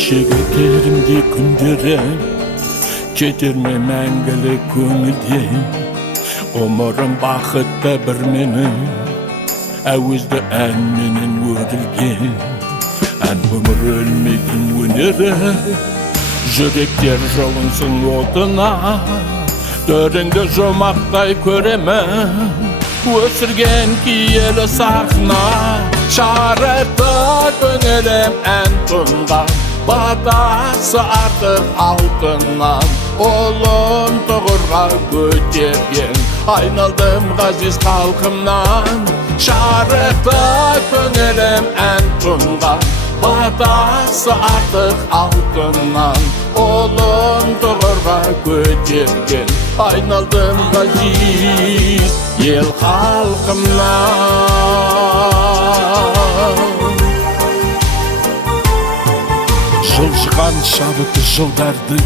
Kişiге теримди күндерім кетерме мәңгілік көңілден. Ғұмырым бақытты бір менің әуезді ән менен өтілген. Ән өмір өлмейтін өнері, жүректер жылынсын отына. Төріңді жұмақтай көремін, өсірген киелі сахна. Шарықты көңілім ән тұнған, батасы артық алтыннан. Олын тұғырға көтерген, айналдым ғазиз халқымнан. Шарықты көңілім ән тұнған, батасы артық алтыннан. Олын тұғырға көтерген, айналдым ғазиз ел халқымнан. Жылжыған шабыты жылдарды,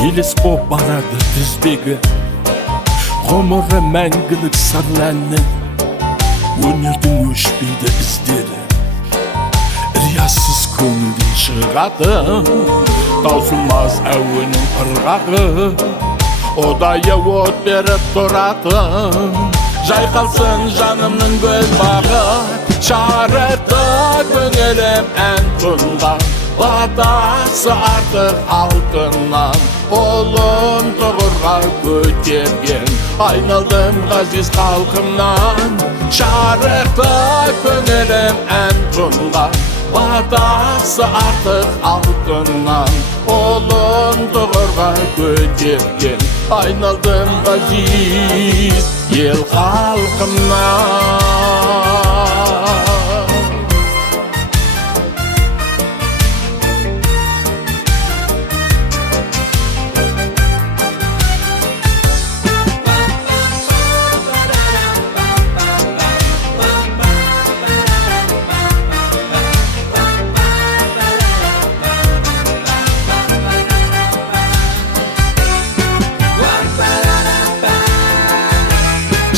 елес боп барады тізбегі. Ғұмыры мәңгілік сырлы әннің, өнердің өшпейді іздері. Риясыз көңілден шығады, таусылмас әуенің ырғағы. Одайы от беріп тұратын, жайқалсын жанымның гүл бағы. Шарықты көңілім ән тұнған, батасы артық алтыннан. Олын тұғырға көтерген, айналдым ғазиз халқымнан. Шарықты көңілім ән тұнған, батасы артық алтыннан. Олын тұғырға көтерген, айналдым ғазиз ел халқымнан.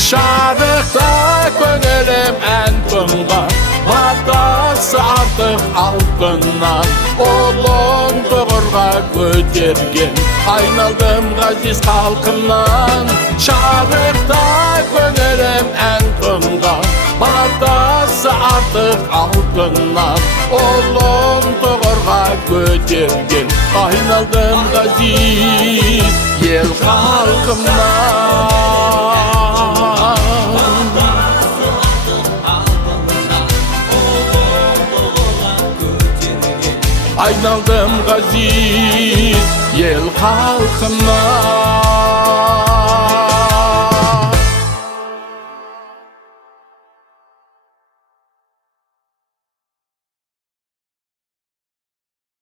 Şarıqta көңілім ән тұнған, батасы артық алтыннан. Олын тұғырға көтерген, айналдым ғазиз халқымнан. Шарықта көңілім ән тұнған, батасы артық алтыннан. Олын тұғырға көтерген, айналдым ғазиз ел халқымнан. Ayналдым ғазиз ел халқымнан.